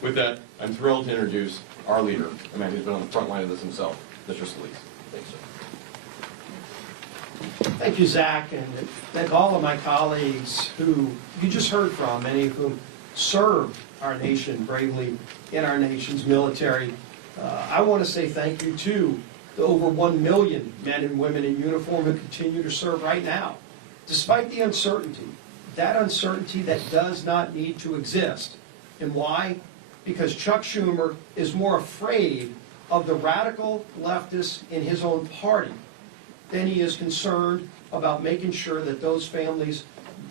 With that, I'm thrilled to introduce our leader, a man who's been on the front line of this himself, Mr. Scalise. Thanks, sir. Thank you, Zach, and thank all of my colleagues who you just heard from, many of whom served our nation bravely in our nation's military. I want to say thank you to the over 1 million men and women in uniform who continue to serve right now, despite the uncertainty, that uncertainty that does not need to exist. And why? Because Chuck Schumer is more afraid of the radical leftists in his own party than he is concerned about making sure that those families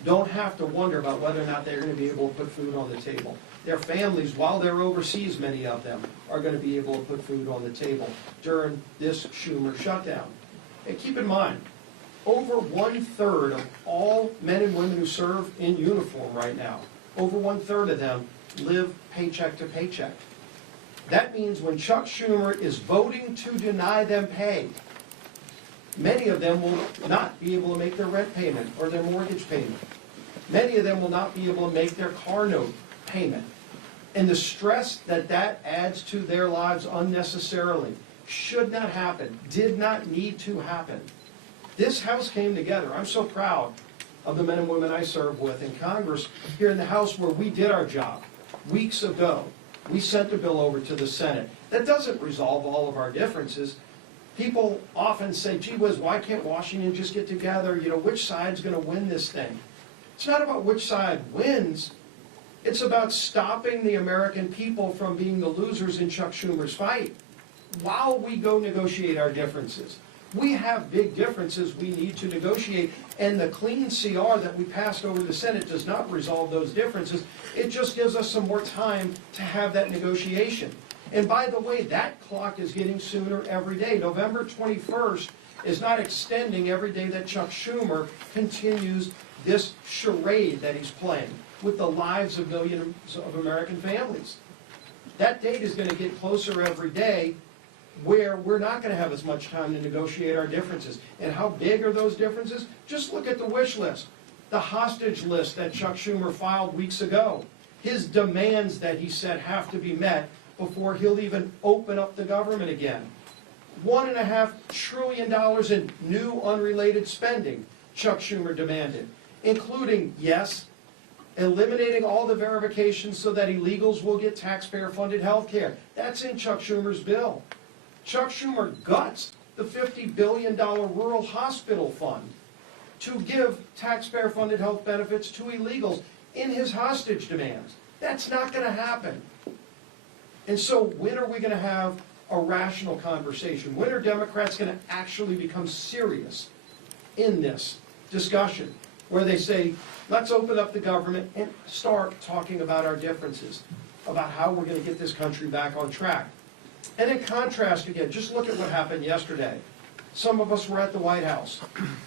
don't have to wonder about whether or not they're going to be able to put food on the table. Their families, while they're overseas, many of them, are going to be able to put food on the table during this Schumer shutdown. And keep in mind, over 1/3 of all men and women who serve in uniform right now, over 1/3 of them live paycheck to paycheck. That means when Chuck Schumer is voting to deny them pay, many of them will not be able to make their rent payment or their mortgage payment. Many of them will not be able to make their car note payment. And the stress that that adds to their lives unnecessarily should not happen, did not need to happen. This House came together. I'm so proud of the men and women I serve with in Congress, here in the House, where we did our job. Weeks ago, we sent the bill over to the Senate. That doesn't resolve all of our differences. People often say, gee whiz, why can't Washington just get together? You know, which side's going to win this thing? It's not about which side wins. It's about stopping the American people from being the losers in Chuck Schumer's fight while we go negotiate our differences. We have big differences we need to negotiate, and the clean CR that we passed over the Senate does not resolve those differences. It just gives us some more time to have that negotiation. And by the way, that clock is getting sooner every day. November 21st is not extending every day that Chuck Schumer continues this charade that he's playing with the lives of millions of American families. That date is going to get closer every day, where we're not going to have as much time to negotiate our differences. And how big are those differences? Just look at the wish list, the hostage list that Chuck Schumer filed weeks ago, his demands that he said have to be met before he'll even open up the government again. $1.5 trillion in new unrelated spending Chuck Schumer demanded, including, yes, eliminating all the verifications so that illegals will get taxpayer-funded health care. That's in Chuck Schumer's bill. Chuck Schumer guts the $50 billion rural hospital fund to give taxpayer-funded health benefits to illegals in his hostage demands. That's not going to happen. And so when are we going to have a rational conversation? When are Democrats going to actually become serious in this discussion, where they say, let's open up the government and start talking about our differences, about how we're going to get this country back on track? And in contrast, again, just look at what happened yesterday. Some of us were at the White House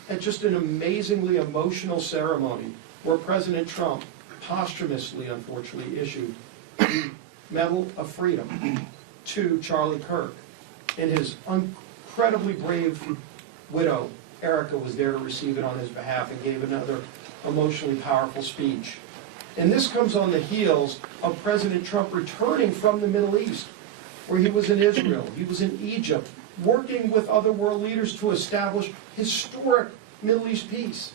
at just an amazingly emotional ceremony where President Trump posthumously, unfortunately, issued the Medal of Freedom to Charlie Kirk. And his incredibly brave widow, Erica, was there to receive it on his behalf and gave another emotionally powerful speech. And this comes on the heels of President Trump returning from the Middle East, where he was in Israel, he was in Egypt, working with other world leaders to establish historic Middle East peace.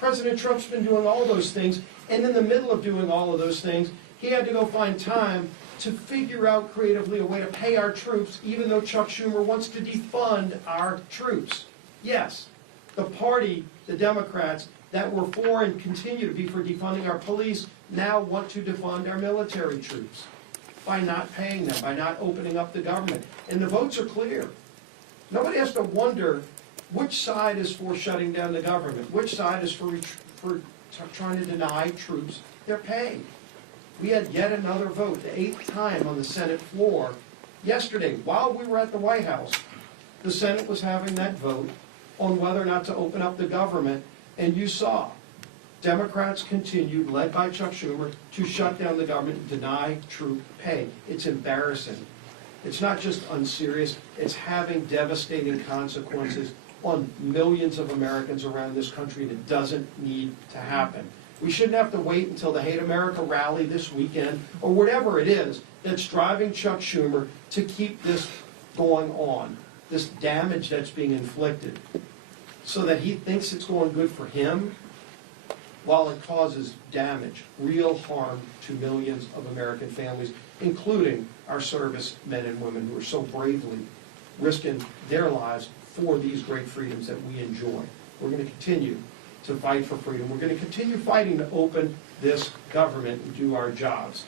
President Trump's been doing all those things, and in the middle of doing all of those things, he had to go find time to figure out creatively a way to pay our troops, even though Chuck Schumer wants to defund our troops. Yes, the party, the Democrats, that were for and continue to be for defunding our police now want to defund our military troops by not paying them, by not opening up the government. And the votes are clear. Nobody has to wonder which side is for shutting down the government, which side is for trying to deny troops their pay. We had yet another vote, the 8th time on the Senate floor yesterday. While we were at the White House, the Senate was having that vote on whether or not to open up the government, and you saw Democrats continued, led by Chuck Schumer, to shut down the government and deny troop pay. It's embarrassing. It's not just unserious, it's having devastating consequences on millions of Americans around this country, and it doesn't need to happen. We shouldn't have to wait until the Hate America rally this weekend, or whatever it is that's driving Chuck Schumer to keep this going on, this damage that's being inflicted, so that he thinks it's going good for him, while it causes damage, real harm to millions of American families, including our service men and women who are so bravely risking their lives for these great freedoms that we enjoy. We're going to continue to fight for freedom. We're going to continue fighting to open this government and do our jobs.